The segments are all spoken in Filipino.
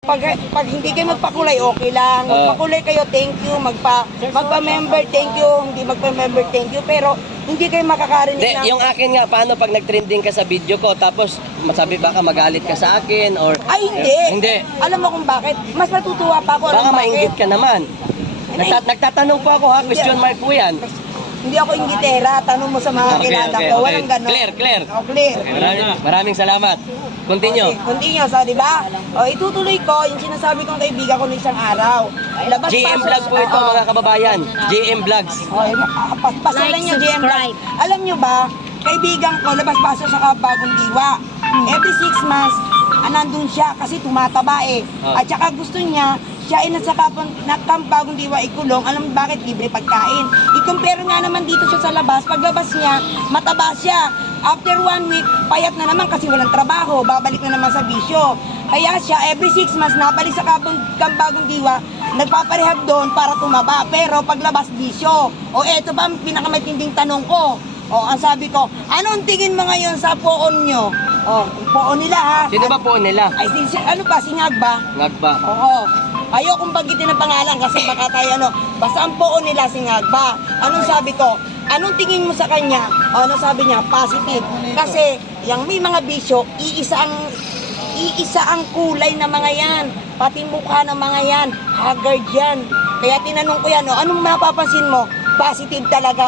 Pag hindi kayo magpakulay, okay lang. Magpakulay kayo, thank you. Magpa-member, thank you. Hindi magpa-member, thank you. Pero hindi kayo makakarinig Hindi, yung akin nga, paano pag nag-trending ka sa video ko, tapos masabi baka magalit ka sa akin, or... Ay, hindi. Hindi. Alam mo kung bakit? Mas matutuwa pa ako. Baka Alam bakit? mainggit ka naman. Nagtatanong po ako ha, question mark po yan. Hindi ako inggitera. Tanong mo sa mga kilala ko. Walang ganon. Clear. Oh, clear. Maraming salamat. Continue. Okay, continue. So, di ba? O, itutuloy ko yung sinasabi kong kaibigan ko ng isang araw. GM Vlog po ito, mga kababayan. GM Vlogs. Pasalan niyo GM Vlog. Alam niyo ba, kaibigan ko, labas-paso sa Kabagong Diwa. Every 6 months, nandun siya kasi tumataba eh. At saka gusto niya, siya ay nasa Kabagong Diwa ikulong. Alam mo bakit? Libre pagkain. I-compare nga naman dito siya sa labas. Paglabas niya, mataba siya. After 1 week, payat na naman kasi walang trabaho. Babalik na naman sa bisyo. Kaya siya, every 6 months, nabalik sa Kabagong Diwa, nagpaparehab doon para tumaba. Pero paglabas, bisyo. O eto ba ang pinakamatinding tanong ko? O, ang sabi ko, anong tingin mo ngayon sa poon nyo? O, poon nila ha. Sino ba po nila? Ay, ano ba? Singag ba? Ngagba. Oo. Ayokong banggitin ng pangalan kasi baka tayo basta ang poon nila Singagba. Anong sabi ko? Anong tingin mo sa kanya? O, anong sabi niya? Positive. Kasi, yung may mga bisyo, iisa ang kulay na mga yan. Pati mukha ng mga yan. Haggard yan. Kaya tinanong ko yan, anong mapapansin mo? Positive talaga,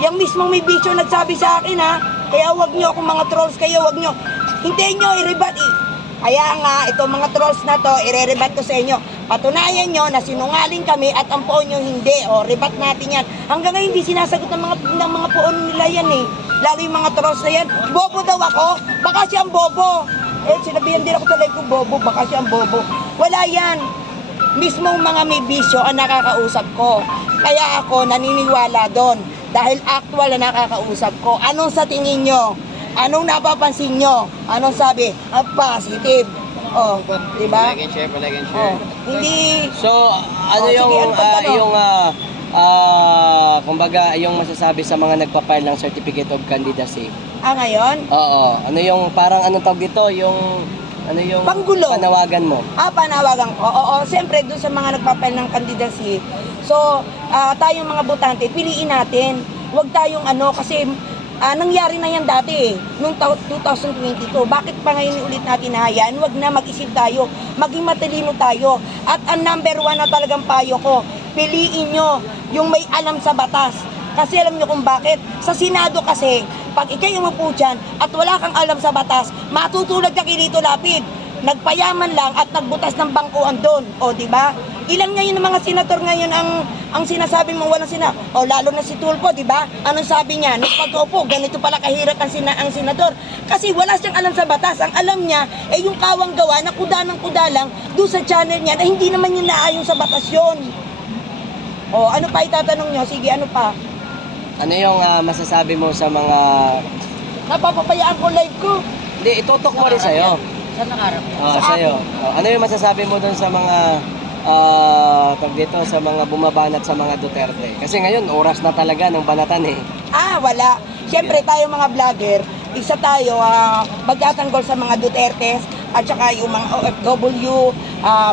Yung mismong may bisyo nagsabi sa akin, ha? Kaya wag nyo, kung mga trolls kayo, wag nyo. Hintayin nyo, i-rebat, Kaya nga, itong mga trolls na to, i-rebat ko sa inyo. Patunayan nyo na sinungaling kami at ang poon nyo hindi. Rebat natin yan. Hanggang ngayon, hindi sinasagot ng mga poon nila yan, Lalo yung mga trolls na yan. Bobo daw ako. Baka siyang bobo. Sinabihan din ako sa live ko, bobo. Baka siyang bobo. Wala yan. Mismong mga may bisyo ang nakakausap ko. Kaya ako naniniwala doon. Dahil actual na nakakausap ko. Anong sa tingin nyo? Anong napapansin nyo? Anong sabi? Positive. Di ba? Like and share. Hindi. So, ano yung, sige, ano pa tanong? kumbaga, yung masasabi sa mga nagpa-file ng Certificate of Candidacy? Ngayon? Oo. Ano yung, parang anong tawag dito? Ano yung Panggulo. panawagan mo? Panawagan ko. Oo, siyempre doon sa mga nagpapail ng candidacy. So, tayong mga botante, piliin natin. Huwag tayong kasi nangyari na yan dati noong 2022. Bakit pa ngayon ulit natin nahayaan? Huwag na, mag-isip tayo. Maging matalino tayo. At ang number 1 na talagang payo ko, piliin nyo yung may alam sa batas. Kasi alam nyo kung bakit? Sa Senado kasi, pag ikay umupo dyan at wala kang alam sa batas, matutulad ka kay Lito Lapid. Nagpayaman lang at nagbutas ng bangkuan doon. di ba? Ilang ngayon ng mga senator ngayon ang sinasabi mo walang lalo na si Tulfo, di ba? Anong sabi niya? Nung pag-upo, ganito pala kahirap ang senador. Kasi wala siyang alam sa batas. Ang alam niya ay yung kawang gawa na kuda ng kuda lang doon sa channel niya na hindi naman yung naayon sa batas yun. Ano pa itatanong niyo? Sige, ano pa? Ano yung masasabi mo sa mga... Napapapayaan ko live ko. Hindi, itutok mo rin sa'yo. Saan nakarap? Sa'yo. Ano yung masasabi mo dun sa mga... tawag dito, sa mga bumabanat sa mga Duterte? Kasi ngayon, oras na talaga ng banatan Wala. Siyempre tayo mga vlogger, isa tayo magtatanggol sa mga Dutertes at saka yung mga OFW,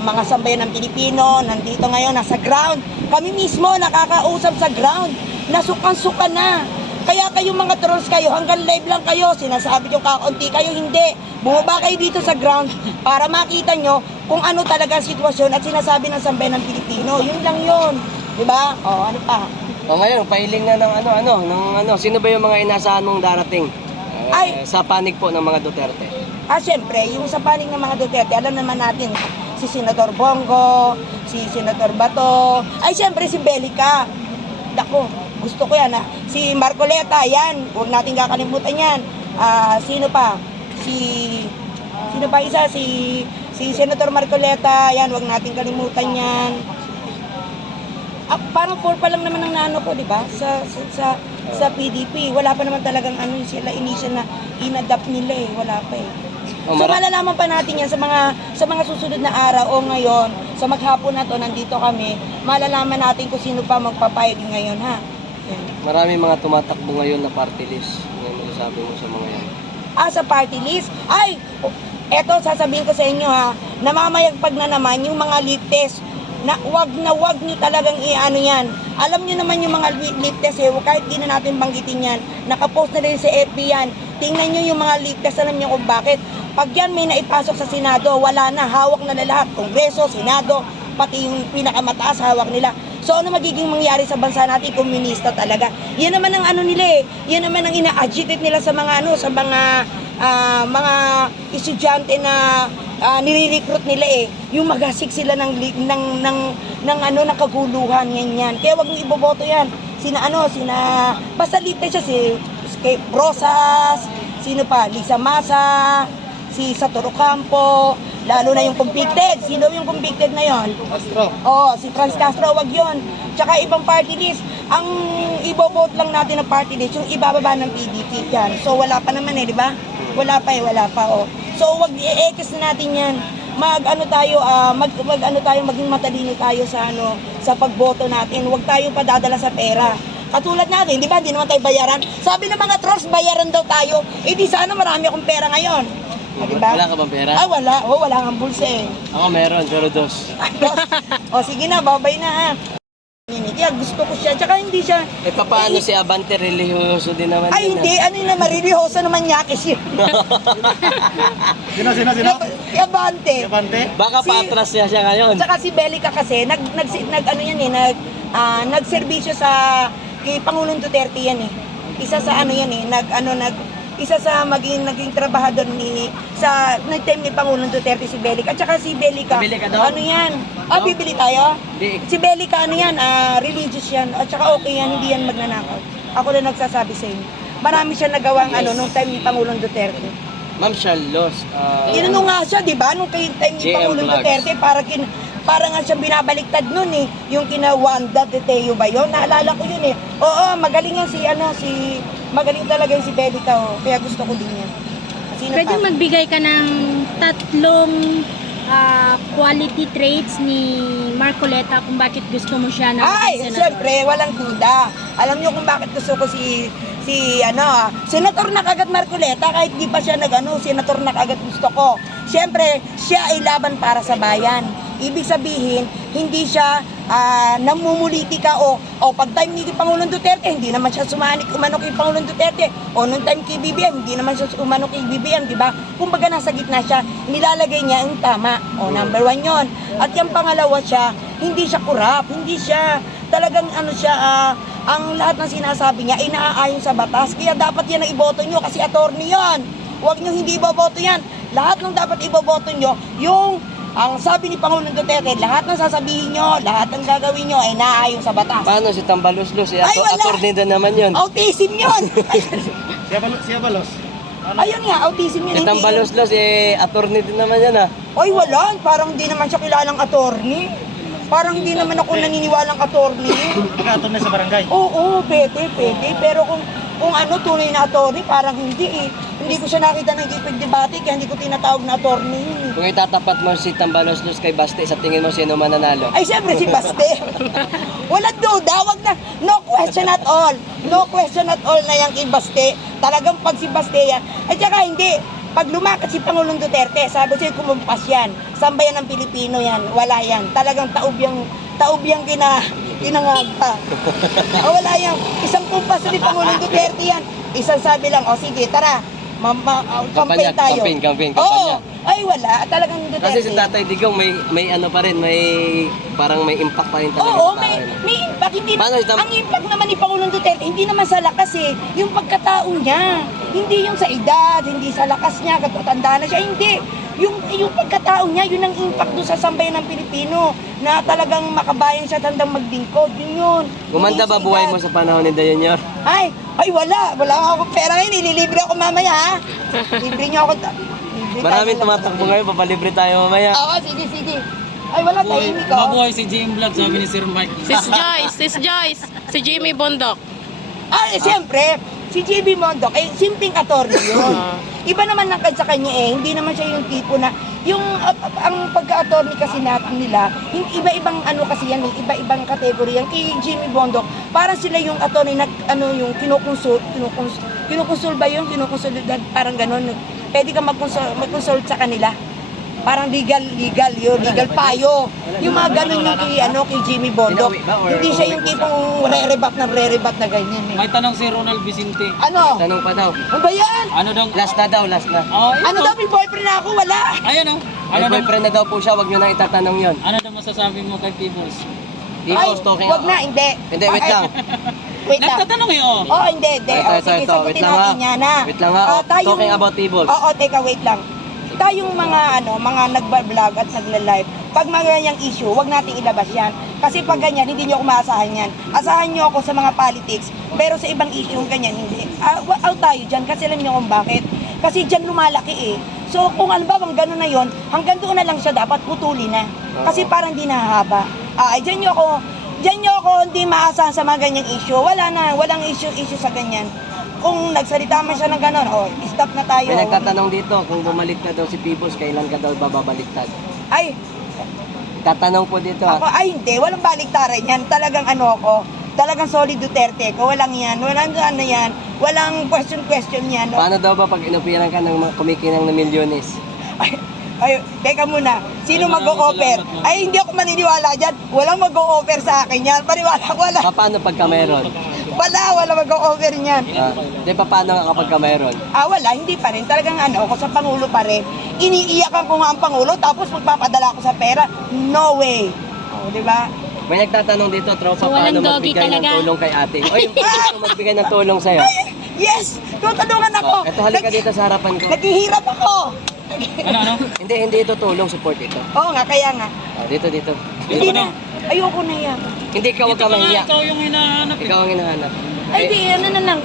mga sambayan ng Pilipino, nandito ngayon, nasa ground. Kami mismo nakakausap sa ground. Nasukan-sukan na. Kaya kayo mga trolls kayo, hanggang live lang kayo, sinasabi nyo kakaunti kayo, hindi. Bumaba kayo dito sa ground para makita nyo kung ano talaga ang sitwasyon at sinasabi ng sambayan ng Pilipino. Yun lang yun. Diba? Ano pa? Ngayon, pailing na ng sino ba yung mga inaasahan mong darating? Sa panig po ng mga Duterte? Siyempre, yung sa panig ng mga Duterte, alam naman natin, si Senador Bongo, si Senador Bato, siyempre si Belica. Dako, gusto ko yan Si Marcoleta, yan, huwag natin kakalimutan yan. Sino pa? Sino pa isa? Si Senator Marcoleta, yan, huwag natin kalimutan yan. Parang 4 pa lang naman ang naano ko, di ba? Sa PDP, wala pa naman talagang sila initial na inadapt nila wala pa So malalaman pa natin yan sa mga susunod na araw o ngayon, sa maghapon na to, nandito kami, malalaman natin kung sino pa magpapayag ngayon Maraming mga tumatakbo ngayon na party list. Ano masasabi mo sa mga yan? Sa party list? Eto, sasabihin ko sa inyo ha, namamayagpag na naman yung mga lip test na wag nyo talagang i-ano yan. Alam nyo naman yung mga lip test kahit di na natin banggitin yan. Nakapost na rin sa FB yan. Tingnan nyo yung mga lip test, alam nyo kung bakit. Pag yan may naipasok sa Senado, wala na, hawak na lahat. Kongreso, Senado, pati yung pinakamataas, hawak nila. So ano magiging mangyari sa bansa natin? Komunista talaga. Yan naman ang ano nila Yan naman ang ina-agitate nila sa mga sa mga estudyante na nire-recruit nila yung magasik sila ng kaguluhan yan. Kaya wag niyo iboboto yan. Basta lite siya si Rosas, sino pa? Lisa Masa, si Satoru Campo, lalo na yung convicted. Sino yung convicted na yon? Castro. Si Franz Castro, wag yon. Tsaka ibang party list. Ang ibobote lang natin ng party list, yung ibababa ng PDP yan. So wala pa naman di ba? Wala pa. So wag i-ekis na natin yan. Maging matalino tayo sa pagboto natin. Wag tayo padadala sa pera. Katulad natin, di ba? Hindi naman tayo bayaran. Sabi ng mga trolls, bayaran daw tayo. Di sana marami akong pera ngayon. Diba? Wala ka bang pera? Wala. Wala kang bulsa Ako meron, pero dos. Sige na, babay na ha. Kaya gusto ko siya, tsaka hindi siya... Paano si Abante, religyoso din naman hindi, ano yung mariryoso naman niya kasi. Sino? Si Abante. Baka patras siya ngayon. Tsaka si Belica kasi, nagserbisyo sa kay Pangulong Duterte yan Isa sa isa sa naging trabahador nag-time ni Pangulong Duterte si Belica. At saka si Belica, bibili tayo? Di. Si Belica, religious yan. At saka okay yan, hindi yan magnanakaw. Ako na nagsasabi sa inyo. Marami siya nagawang nung time ni Pangulong Duterte. Ma'am Charlos. Inano nga siya, di ba? Nung time ni JM Pangulong Vlogs. Duterte, para nga siyang binabaliktad nun Yung kina Wanda de Teo ba yun? Naalala ko yun Oo, magaling yan magaling talaga yung si Belica Kaya gusto ko din yan. Sino Pwede pa? magbigay ka ng 3 quality traits ni Marcoleta kung bakit gusto mo siya na maging senador. Siyempre, walang duda. Alam niyo kung bakit gusto ko Senator na kagad Marcoleta, kahit di pa siya Senator na kagad gusto ko. Siyempre, siya ay laban para sa bayan. Ibig sabihin, hindi siya namumulitika o pag time ni Pangulong Duterte, hindi naman siya umanok kay Pangulong Duterte. O nung time kay BBM, hindi naman siya umanok kay BBM, di ba? Kumbaga nasa gitna siya, nilalagay niya yung tama. Number 1 yon. At yung pangalawa siya, hindi siya kurap, hindi siya talagang ang lahat ng sinasabi niya ay naaayon sa batas. Kaya dapat yan ang iboto nyo kasi attorney yon. Huwag nyo hindi iboboto yan. Lahat ng dapat iboboto nyo, ang sabi ni Pangulong Duterte, lahat ng sasabihin nyo, lahat ng gagawin nyo ay naaayon sa batas. Paano si Tambaluslos? Wala. Attorney din naman yun. Autism yun! Siya balos. Ayun nga, autism yun. Si Tambaluslos, attorney din naman yan Wala. Parang hindi naman siya kilalang attorney. Parang hindi naman ako naniniwalang attorney. Pagka-attorney sa barangay. Oo, pwede. Pero kung tunay na attorney, parang hindi Hindi ko siya nakita ng ipag-debate, kaya hindi ko tinatawag na attorney yun Kung itatapat mo si Tambaluslos kay Baste, sa tingin mo sino mananalo? Ay, siyempre si Baste. Walang duda, wag na. No question at all. No question at all na yan kay Baste. Talagang pag si Baste yan. At saka hindi. Pag lumakat si Pangulong Duterte, sabi sa'yo kumumpas yan. Sambayan ng Pilipino yan. Wala yan. Talagang taob yung kinangagpa. Wala yan. Isang kumpas ni Pangulong Duterte yan. Isang sabi lang, sige, tara. Campaign tayo. Campaign. Oo. Ay, wala. Talagang Duterte. Kasi si Tatay Digong may ano pa rin, parang may impact pa rin talaga. Oo, sa may tao. impact. Paano Ang impact naman ni Pangulong Duterte, hindi naman sa lakas yung pagkatao niya. Hindi yung sa edad, hindi sa lakas niya, katanda na siya, hindi. Yung pagkatao niya, yun ang impact doon sa sambayan ng Pilipino na talagang makabayan siya at handang maglingkod. Yun. Gumanda ba buhay mo sa panahon ni Dayanyor? Ay, wala. Wala akong pera ngayon. Ililibre ako mamaya, ha? Libre niyo ako. Maraming tumatakbo ngayon, papalibre tayo mamaya. Sige. Ay, wala tahimik ako. Mabuhay si JM Vlog, sabi ni Sir Mike. Sis Joyce, si Jimmy Bondok. Siyempre, si JB Mondok, simpleng attorney yun. Iba naman ang sa kanya hindi naman siya yung tipo na, ang pagka-attorney kasi natin nila, iba-ibang kasi yan, iba-ibang kategory yan. Kay Jimmy Bondok, parang sila yung attorney na, yung kinukonsul ba yun? Kinukonsulidad, parang gano'n. pwede ka mag-consult sa kanila. Parang legal payo. Yung mga ganun yung kay Jimmy Bondok. Inawi ba or Hindi siya yung umuwi po tipong re-rebat na ganyan eh. May tanong si Ronald Vicente. Ano? Tanong pa daw. Ano ba yan? Ano daw? Last na daw, last na. Oh, Ano daw, may boyfriend na ako? Wala. Ayan oh. May Ano daw? boyfriend na daw po siya, wag nyo na itatanong yon. Ano daw masasabi mo kay Tibos? Tibos, talking wag na, hindi. Hindi, wait lang. Wait lang. Nagtatanong eh oh. Oh, hindi. Oh, sige, Wait sagutin lang ha. natin yan ha. Wait lang ha. Talking about tables. Oo, teka, wait lang. Tayong mga nagba-vlog at nagla-live, pag mga ganyang issue, wag nating ilabas yan. Kasi pag ganyan, hindi nyo ako maasahan yan. Asahan nyo ako sa mga politics, pero sa ibang issue, ganyan, hindi. Out tayo dyan, kasi alam nyo kung bakit. Kasi dyan lumalaki eh. So kung ano ba, gano'n na yon, hanggang doon na lang siya dapat putuli na. Kasi parang di nahahaba. Dyan nyo ako hindi maasahan sa mga ganyang issue. Walang issue sa ganyan. Kung nagsalita man siya ng gano'n, stop na tayo. May nagtatanong dito, kung bumalik na daw si Pibos, kailan ka daw bababaliktad? Ay, Tatanong po dito ha. ako, hindi, walang baliktaran yan. Talagang talagang solid Duterte ko. Walang yan, walang ano yan, walang question yan. No? Paano daw ba pag inupiran ka ng mga kumikinang na milyones? Ay, teka muna, sino mag-o-offer? Ay, hindi ako maniniwala dyan. Walang mag-o-offer sa akin yan. Paniwala, wala. Paano pagka meron? Wala mag-o-offer niyan. Di pa paano nga kapag ka meron? Wala, hindi pa rin. Talagang ako sa Pangulo pa rin. Iniiyakan ko nga ang Pangulo, tapos magpapadala ako sa pera. No way. Di ba? May nagtatanong dito, tropa, So, walang paano doggy magbigay ng talaga? tulong kay ate? Oy, paano magbigay ng tulong sa'yo? Yes! Tutulungan ako! Ito, halika dito sa harapan ko. Naghihirap ako! Ano? Hindi ito tulong, support ito. Oo nga, kaya nga. Dito. Hindi na. Ayoko na yan. Hindi ka, huwag ka mahiya. Ikaw yung hinahanap eh. Ikaw ang hinahanap. Ay, di, ano na lang.